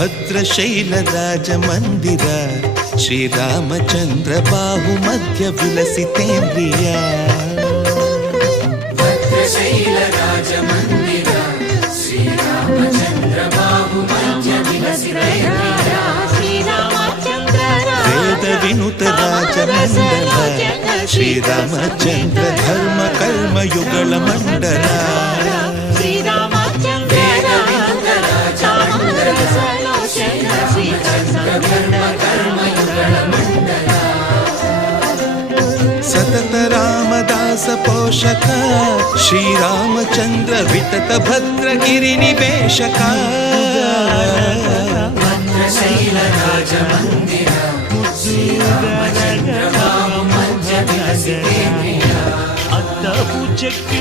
ಭದ್ರಶೈಲರಾಜ ಮಂದಿರ ಶ್ರೀರಾಮಚಂದ್ರ ಬಾಹು ಮಧ್ಯ ವಿಲಸಿತೇಂದ್ರಿಯ ಭದ್ರಶೈಲರಾಜ ಮಂದಿರ ಶ್ರೀರಾಮಚಂದ್ರ ಬಾಹು ಮಧ್ಯ ವಿಲಸಿತೇಂದ್ರಿಯ ವೇದ ವಿನುತ ರಾಜ ಮಂಡಲ ಶ್ರೀರಾಮಚಂದ್ರ ಧರ್ಮ ಕರ್ಮಯುಗಳ ಮಂಡಲ ಸತತ ರಾಮದಾಸ ಪೋಷಕ ಶ್ರೀರಾಮಚಂದ್ರ ವಿತತ ಭದ್ರಗಿರಿ ನಿವೇಶಕ ಭದ್ರಶೈಲರಾಜ ಮಂದಿರ ಶ್ರೀರಾಮಚಂದ್ರ ಬಾಹು ಮಧ್ಯ ವಿಲಸಿತೇಂದ್ರಿಯ ಅತ್ತ ಪೂಜಕ್ಕೆ